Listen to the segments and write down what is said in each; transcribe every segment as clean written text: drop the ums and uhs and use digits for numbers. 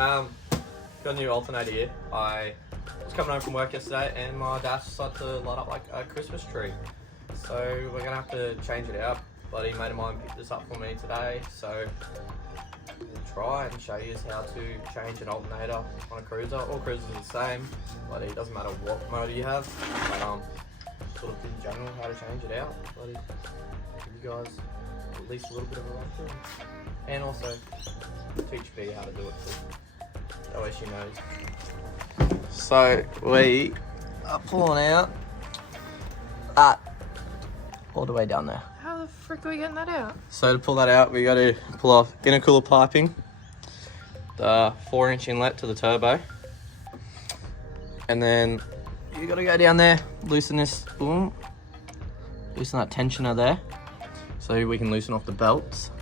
Got a new alternator here. I was coming home from work yesterday and my dad decided to light up like a Christmas tree. So we're gonna have to change it out. Bloody mate of mine picked this up for me today. So we'll try and show you how to change an alternator on a cruiser. All cruisers are the same. Bloody, it doesn't matter what motor you have. But sort of in general how to change it out. Bloody, give you guys at least a little bit of a run through. And also teach B how to do it too. That way she knows. So we are pulling out that all the way down there. How the frick are we getting that out? So to pull that out, we got to pull off intercooler piping, the 4-inch inlet to the turbo, and then you got to go down there, loosen this, loosen that tensioner there, so we can loosen off the belts,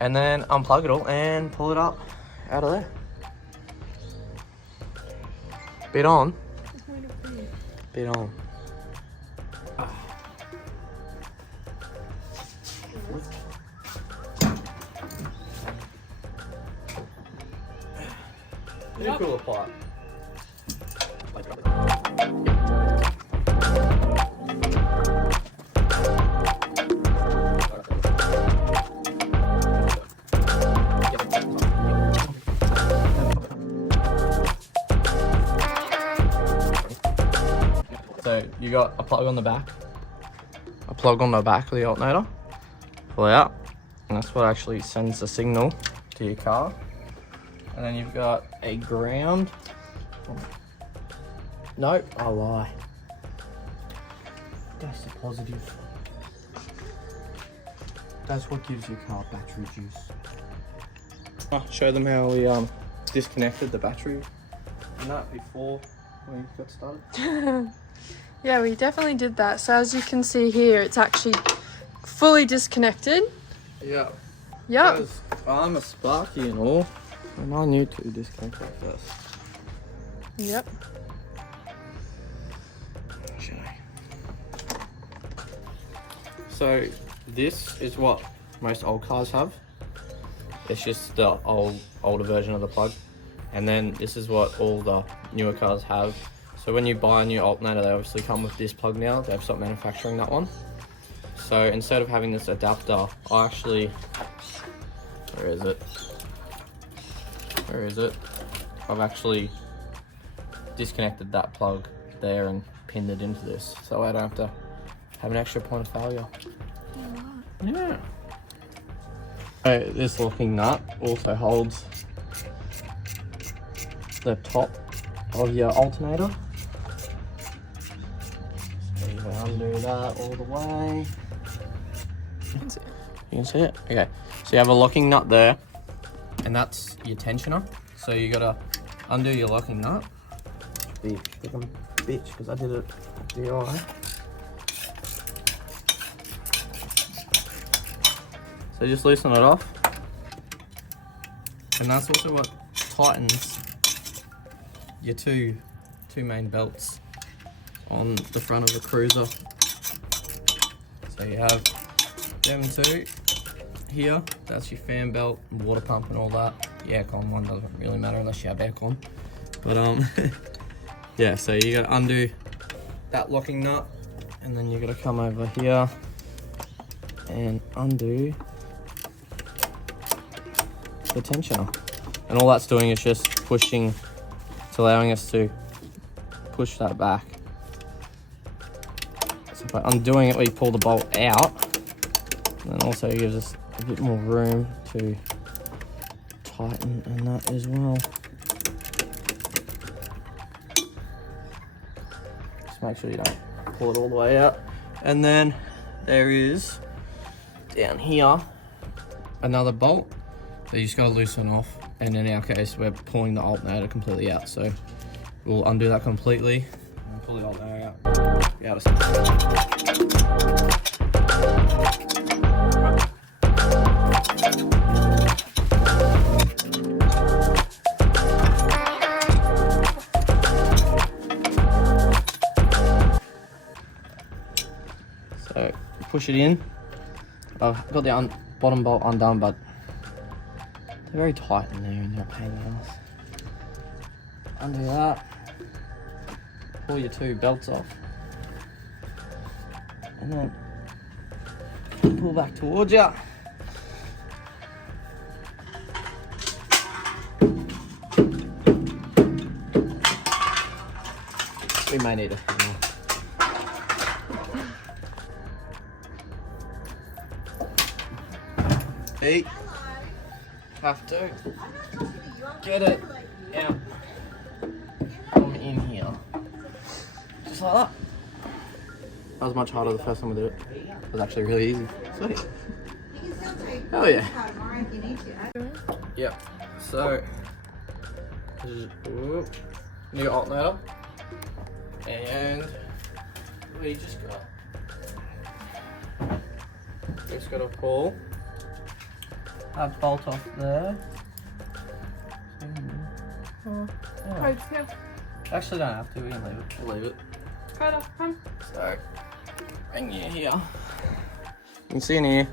and then unplug it all and pull it up out of there. Bit on. Bit on. Intercooler pipe. So you got a plug on the back, a plug on the back of the alternator, pull it out, and that's what actually sends the signal to your car. And then you've got a ground. Nope, I lie. That's the positive. That's what gives your car battery juice. I'll show them how we disconnected the battery and that before we got started. Yeah, we definitely did that. So as you can see here, it's actually fully disconnected. Yeah. Yep. Because I'm a Sparky and all, and I knew to disconnect like this. Yep. So this is what most old cars have. It's just the older version of the plug. And then this is what all the newer cars have. So when you buy a new alternator, they obviously come with this plug now. They've stopped manufacturing that one. So instead of having this adapter, I actually, where is it? Where is it? I've actually disconnected that plug there and pinned it into this, so I don't have to have an extra point of failure. Yeah. So this locking nut also holds the top of your alternator. So you undo that all the way. You can see it? Okay. So you have a locking nut there, and that's your tensioner. So you gotta undo your locking nut. Be a bitch, because I did it the eye. So just loosen it off. And that's also what tightens your two main belts on the front of the cruiser. So you have them two here, that's your fan belt, water pump and all that. The aircon one doesn't really matter unless you have aircon. But yeah, so you gotta undo that locking nut, and then you gotta come over here and undo the tensioner. And all that's doing is just pushing, it's allowing us to push that back. So by undoing it, we pull the bolt out, and then also it gives us a bit more room to tighten in that as well. Just make sure you don't pull it all the way out. And then there is down here another bolt that you just gotta loosen off, and in our case we're pulling the alternator completely out, so we'll undo that completely and pull the alternator out. Be able to so push it in. I've got the bottom bolt undone, but very tight in there and they're a pain in the ass. Undo that. Pull your two belts off. And then pull back towards you. We may need a few more. Hey, have to get it out from in here. Just like that. That was much harder the first time we did it. It was actually really easy. Sweet. Oh yeah. Yep. So, new alternator. And we just got to pull that bolt off there. Actually don't have to, we can leave it. We'll leave it. So, bring you here. You can see in here,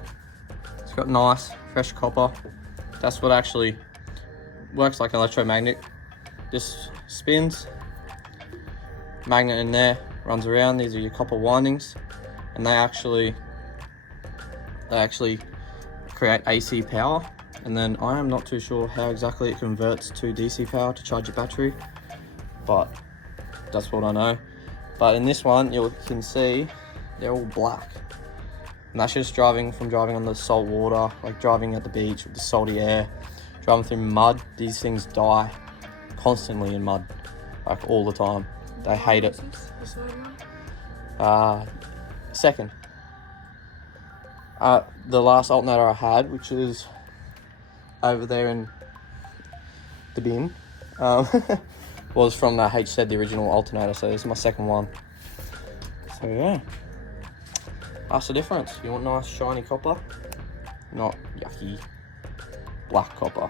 it's got nice, fresh copper. That's what actually works like an electromagnet. This spins, magnet in there, runs around. These are your copper windings, and they actually create AC power. And then I am not too sure how exactly it converts to DC power to charge your battery, but that's what I know. But in this one, you can see they're all black, and that's just driving on the salt water, like driving at the beach with the salty air, driving through mud. These things die constantly in mud, like all the time. They hate it. Second. The last alternator I had, which is over there in the bin, was from the HZ, the original alternator. So this is my second one. So yeah, that's the difference. You want nice shiny copper, not yucky black copper.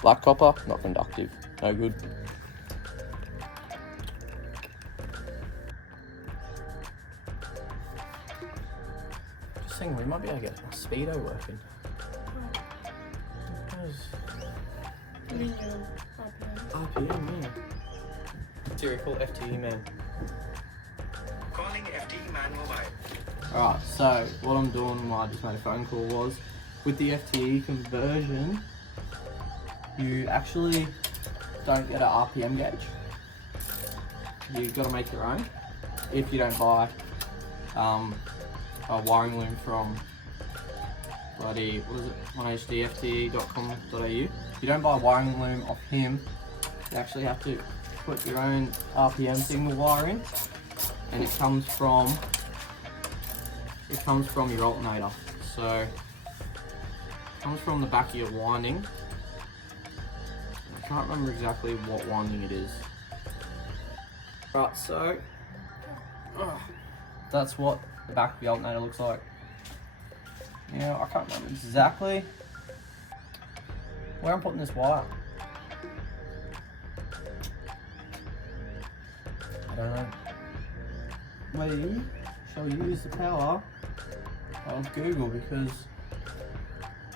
Black copper, not conductive, no good. Just thinking we might be able to get my speedo working. RPM, yeah. Typical FTE man. Calling FTE man mobile. Alright, so what I'm doing while I just made a phone call was, with the FTE conversion, you actually don't get an RPM gauge. You've got to make your own. If you don't buy a wiring loom from myhdfte.com.au. If you don't buy a wiring loom off him, you actually have to put your own RPM signal wire in, and it comes from your alternator. So it comes from the back of your winding. I can't remember exactly what winding it is. Right, so that's what the back of the alternator looks like. Now, I can't remember exactly where I'm putting this wire. I don't know. We shall use the power of Google, because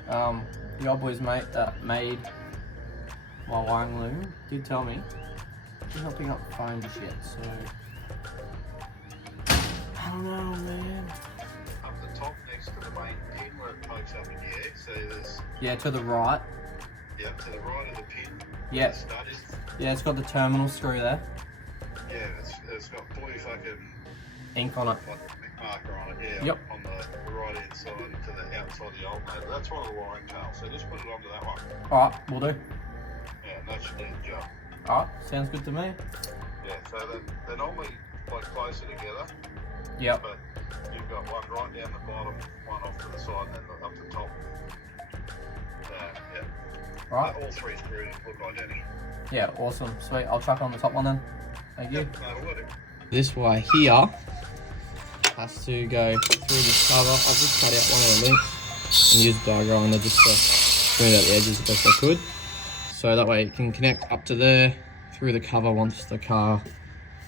the old boy's mate that made my wiring loom did tell me he's not picking up the phone just yet, so I don't know, man. Up the top next to the main pin where it pokes up in the air, so there's... Yeah, to the right. Yep, to the right of the pin. Yeah. The stud is. Yeah, it's got the terminal screw there. Yeah, it's got 40 fucking... Ink on it. like marker on it, yeah. Yep. On the right hand side to the outside of the alternator. That's one of the wiring tails, so just put it onto that one. Alright, we'll do. Yeah, and that should do the job. Alright, sounds good to me. Yeah, so they're normally like closer together. Yep. But you've got one right down the bottom, one off to the side, and then up the top. Yeah. Alright. All three screws look identical. Yeah, awesome. Sweet. I'll chuck on the top one then. Thank you. Yep, that'll work. This wire here has to go through this cover. I've just cut out one of the links and used a die grinder just to smooth out the edges the best I could. So that way it can connect up to there through the cover once the car's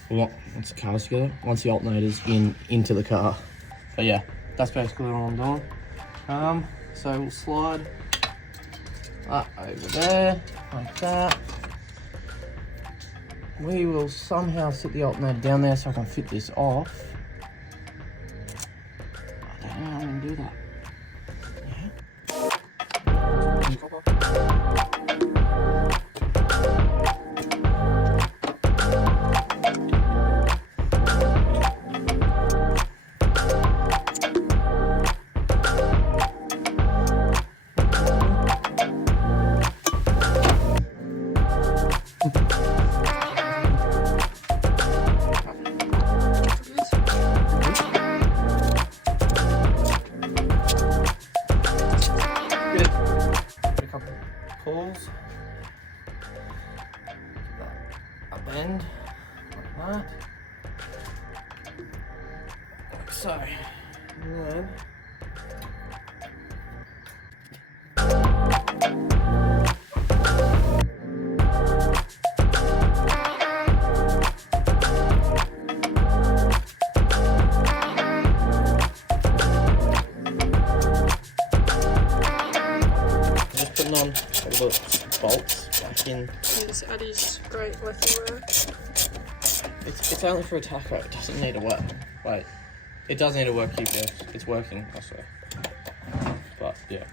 together, once the alternator's into the car. But yeah, that's basically what I'm doing. So we'll slide over there, like that. We will somehow sit the alternator down there so I can fit this off. I don't know how I'm going to do that. Pulls, a bend like that, like so, and then just putting on a little bolts back in. Here's Addie's great leather work. It's only for a taco, it doesn't need to work. Wait, it does need to work, keep it. It's working, I swear. But yeah.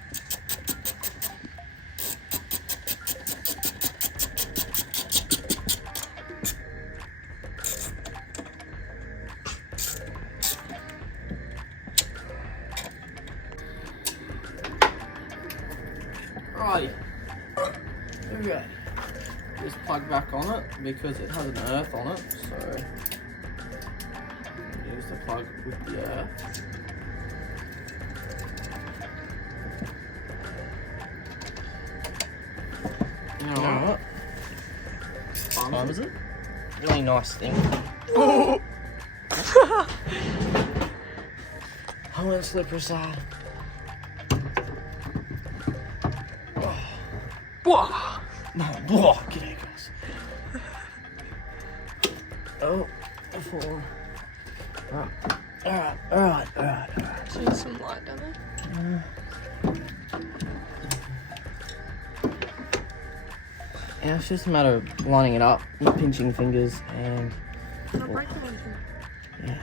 Alrighty. Okay. Just plug back on it because it has an earth on it, so use the plug with the earth. Alright. What is it? Really nice thing. Oh! I'm on the slippery side. Whoa! No, whoa, get out, guys. Oh, the fall. Alright. So you some light down there? Yeah, it's just a matter of lining it up, not pinching fingers, and Not breaking anything. yeah.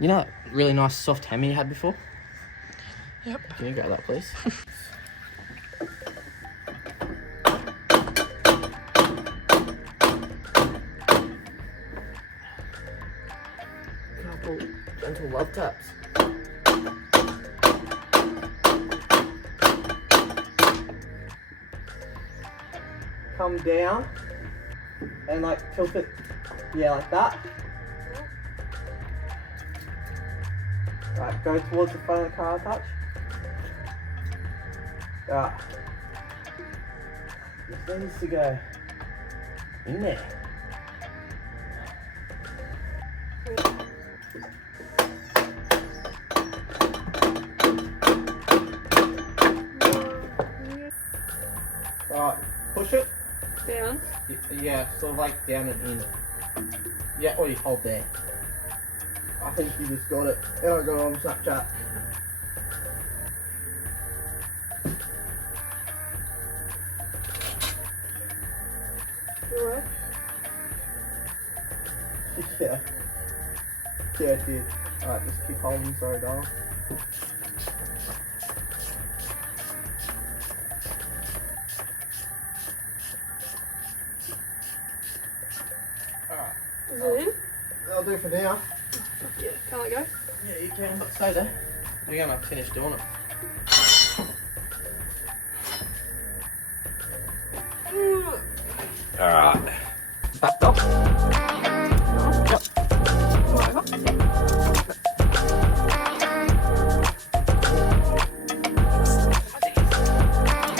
You know that really nice soft hammer you had before? Yep. Can you grab that, please? Couple gentle love taps. Come down and like tilt it, yeah, like that. Right, go towards the front of the car, touch. Right. This needs to go in there. Right, push it. Down. Yeah, sort of like down and in. Yeah, or you hold there. I think you just got it. There I go on Snapchat. You work? Yeah. Yeah, it did. Alright, just keep holding, sorry, darling. Alright. Is it in? That'll do for now. Yeah. Can I go? Yeah, you can, but stay there. We're gonna finish doing it. Alright. Backed up. Yep. Whatever.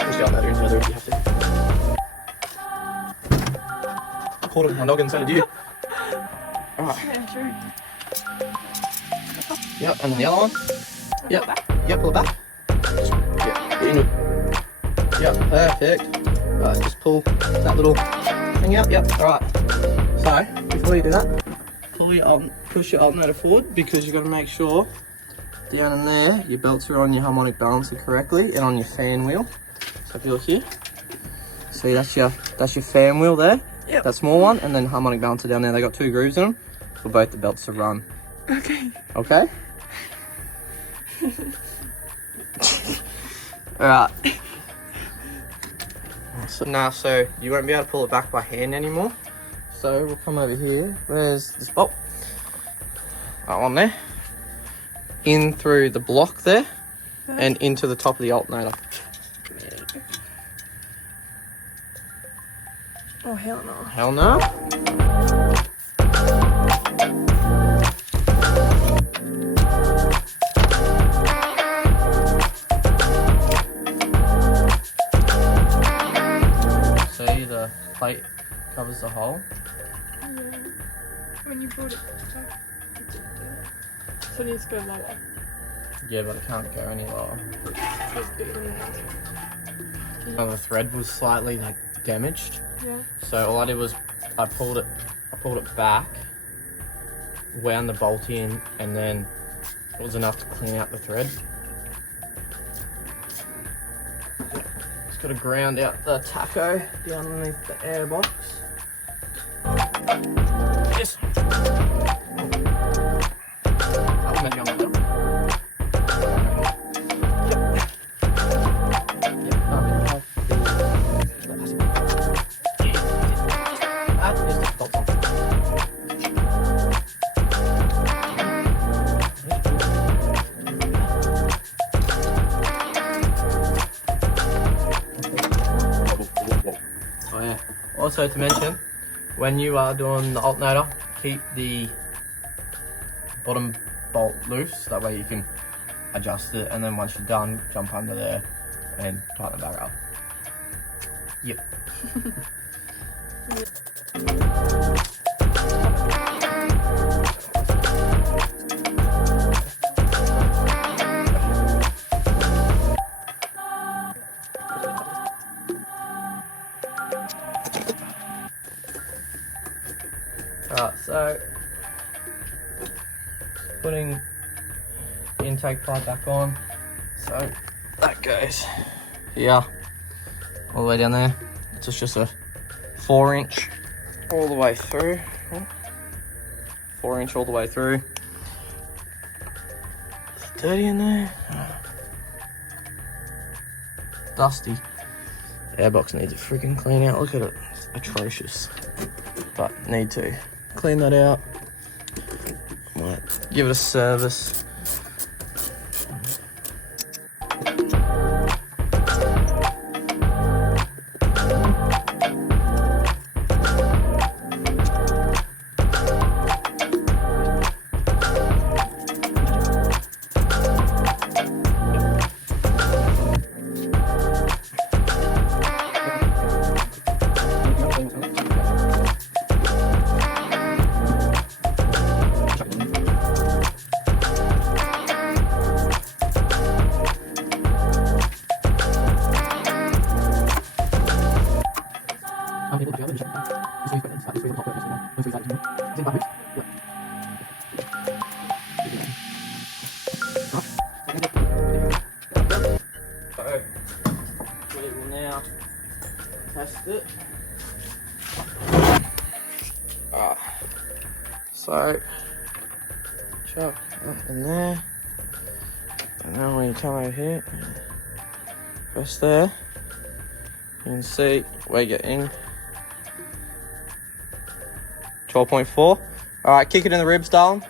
Push down that into the other if you have to. Caught it with my noggin, so did you. Alright. Yeah, true. Yep, and then the other one. Yep. Yep, pull it back. Yep, in it. Yep, perfect. Right, just pull that little thing out. Yep, alright. So, before you do that, push your alternator forward because you've got to make sure down in there your belts are on your harmonic balancer correctly and on your fan wheel. So if you look here, see that's your fan wheel there. Yep. That small one, and then harmonic balancer down there. They got 2 grooves in them for both the belts to run. Okay. Okay. All right. So you won't be able to pull it back by hand anymore. So we'll come over here. There's this bolt. That one there. In through the block there, and into the top of the alternator. Oh, hell no. Hell no. See, the plate covers the hole. Yeah. When you brought it back, it didn't do it. So it needs to go lower. Yeah, but it can't go any lower. It's bigger than that. The thread was slightly like damaged. Yeah. So all I did was I pulled it back, wound the bolt in, and then it was enough to clean out the thread. Just got to ground out the taco down underneath the air box. Yes. Oh yeah. Also to mention, when you are doing the alternator, keep the bottom bolt loose. That way you can adjust it, and then once you're done, jump under there and tighten it back up. Yep. Alright, so putting the intake pipe back on. So that goes here, all the way down there. It's just a 4-inch all the way through. 4-inch all the way through. It's dirty in there. Dusty. The airbox needs a freaking clean out. Look at it. It's atrocious. But need to clean that out. Might give it a service. So we will now test it. So chuck that in there, and then when you come over here, press there, you can see we're getting 12.4. Alright, kick it in the ribs, darling.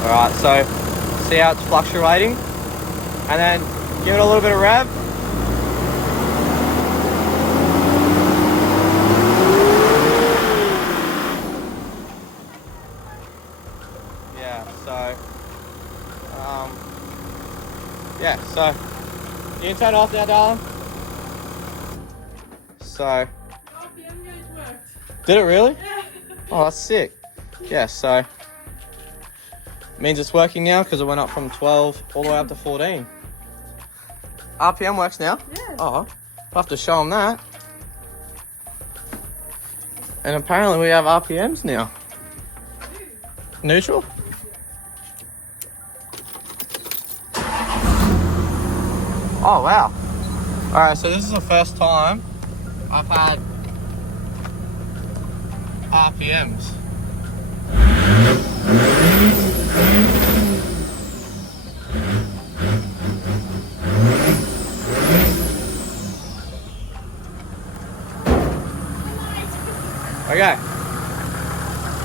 Alright, so see how it's fluctuating? And then give it a little bit of rev. So you can turn it off now, darling. So RPM gauge worked. did it really? Yeah. Oh, that's sick. Yeah, so means it's working now because it went up from 12 all the way up to 14. RPM works now? Yeah. Oh, I'll have to show them that. And apparently we have RPMs now. Neutral? Oh wow. Alright, so this is the first time I've had RPMs. Okay,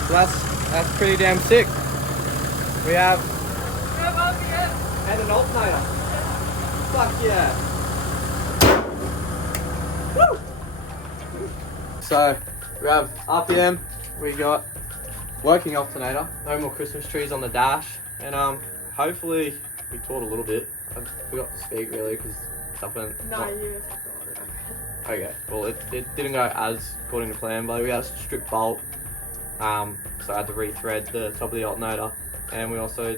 so that's pretty damn sick. We have and an alternator. Fuck yeah! Woo! So we have RPM. We got working alternator. No more Christmas trees on the dash, and hopefully we toured a little bit. I forgot to speak really because something. No, you. Okay, well it didn't go as according to plan, but we had a strip bolt, so I had to rethread the top of the alternator, and we also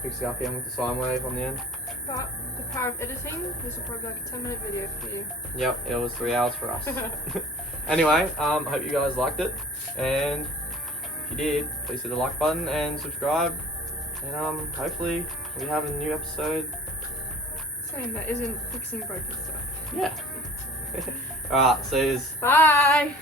fixed the RPM with the sine wave on the end. But the power of editing, this will probably be like a 10-minute video for you. Yep, it was 3 hours for us. Anyway, I hope you guys liked it, and if you did, please hit the like button and subscribe, and hopefully we have a new episode. Saying that isn't fixing broken stuff. Yeah. Alright, see yous. Bye!